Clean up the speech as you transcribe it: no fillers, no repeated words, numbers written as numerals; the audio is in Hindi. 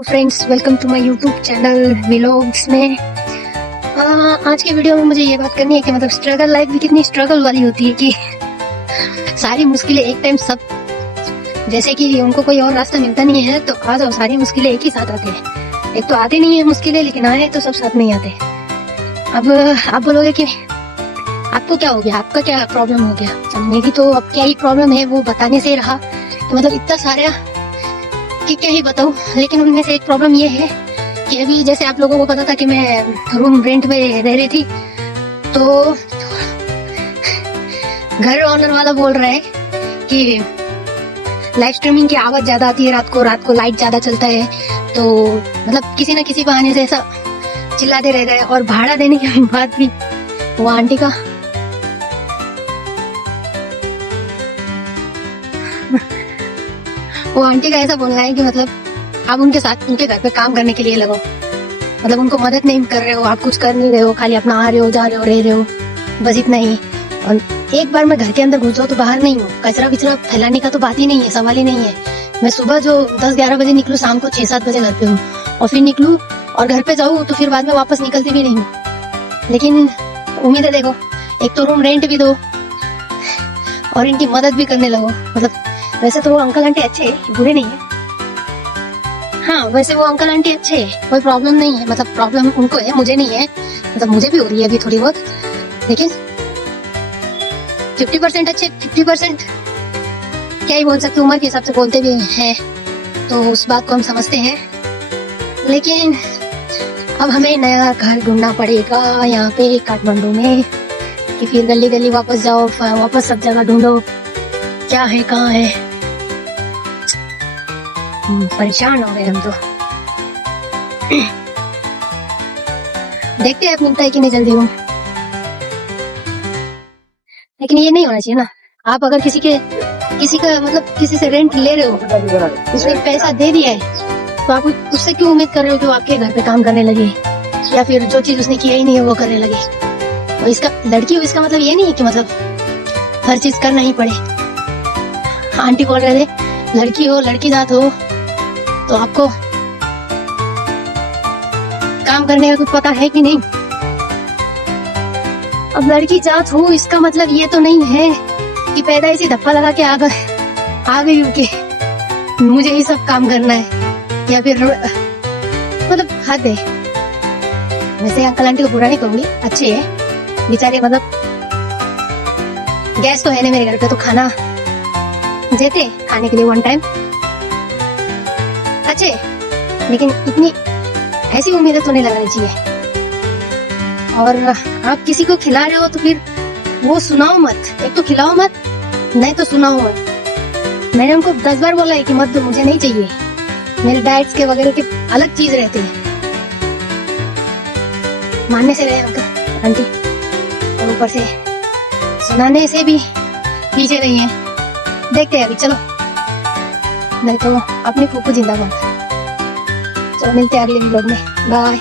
Friends, welcome to my YouTube channel vlogs में। आज के वीडियो में मुझे ये बात करनी है कि मतलब स्ट्रगल लाइफ भी कितनी स्ट्रगल वाली होती है कि सारी मुश्किलें एक टाइम सब, जैसे कि उनको कोई और रास्ता मिलता नहीं है तो आ जाओ, सारी मुश्किलें एक ही साथ आते हैं। एक तो आती नहीं है मुश्किलें, लेकिन आए तो सब साथ में ही आते। अब आप बोलोगे कि आपको क्या हो गया, आपका क्या प्रॉब्लम हो गया। अब मेरी तो अब क्या ही प्रॉब्लम है वो बताने से रहा कि मतलब इतना सारा कि क्या ही बताऊं। लेकिन उनमें से एक प्रॉब्लम ये है कि अभी जैसे आप लोगों को पता था कि मैं रूम रेंट पे रह रही थी, तो घर ओनर वाला बोल रहा है कि लाइव स्ट्रीमिंग की आवाज ज्यादा आती है रात को लाइट ज्यादा चलता है, तो मतलब किसी न किसी बहाने से ऐसा चिल्लाते रह गए। और भाड़ा देने के बाद भी वो आंटी का ऐसा बोलना है कि मतलब आप उनके साथ उनके घर पे काम करने के लिए लगो, मतलब उनको मदद नहीं कर रहे हो, आप कुछ कर नहीं रहे हो, खाली अपना आ रहे हो, जा रहे हो, रह रहे हो, बस इतना ही। और एक बार मैं घर के अंदर घुस जाऊँ तो बाहर नहीं हूँ। कचरा विचरा फैलाने का तो बात ही नहीं है, सवाल ही नहीं है। मैं सुबह जो 10-11 बजे निकलूँ, शाम को 6-7 बजे घर पे हूँ, और फिर निकलूँ और घर पे जाऊँ तो फिर बाद में वापस निकलती भी नहीं हूँ। लेकिन उम्मीद है, देखो, एक तो रूम रेंट भी दो और इनकी मदद भी करने लगो। मतलब वैसे तो वो अंकल आंटी अच्छे हैं, बुरे नहीं है। हाँ, वैसे वो अंकल आंटी अच्छे हैं, कोई प्रॉब्लम नहीं है। मतलब प्रॉब्लम उनको है, मुझे नहीं है। मतलब मुझे भी हो रही है अभी थोड़ी बहुत, लेकिन 50% अच्छे, 50% क्या ही बोल सकते, उम्र के हिसाब से बोलते भी हैं तो उस बात को हम समझते हैं। लेकिन अब हमें नया घर ढूंढना पड़ेगा यहाँ पे काठमांडू में, कि फिर गली गली वापस जाओ, वापस सब जगह ढूंढो क्या है कहाँ है। परेशान हो गए हम तो। देखते हैं अब मिलता है कि नहीं जल्दी रूम। लेकिन ये नहीं होना चाहिए ना, आप अगर किसी का मतलब किसी से रेंट ले रहे हो, उसने पैसा दे दिया है, तो आप उससे क्यों उम्मीद कर रहे हो कि वो आपके घर पे काम करने लगे, या फिर जो चीज उसने किया ही नहीं है वो करने लगे। और इसका लड़की हो, इसका मतलब ये नहीं है कि मतलब हर चीज करना ही पड़े। आंटी बोल रहे थे लड़की हो, लड़की जात हो तो आपको काम करने का कुछ पता है कि नहीं। अब लड़की जात हो इसका मतलब ये तो नहीं है कि पैदा इसी धप्पा लगा के आ गई हो कि मुझे ही सब काम करना है, या फिर मतलब हद है। वैसे अंकल आंटी को बुरा नहीं कहूंगी, अच्छे है बेचारे। मतलब गैस तो है नहीं मेरे घर पे, तो खाना देते खाने के लिए 1 टाइम अच्छे। लेकिन इतनी ऐसी उम्मीदें तो नहीं लगानी चाहिए। और आप किसी को खिला रहे हो तो फिर वो सुनाओ मत, एक तो खिलाओ मत, नहीं तो सुनाओ मत। मैंने उनको 10 बार बोला है कि मत दो, मुझे नहीं चाहिए, मेरे डाइट्स के वगैरह के अलग चीज रहते हैं। मानने से रहे अंकल आंटी, और ऊपर से सुनाने से भी पीछे रही है। देखते हैं अभी, चलो, नहीं तो अपनी फूफू जिंदाबाद। चलो मिलते हैं अगले वीडियो में, बाय।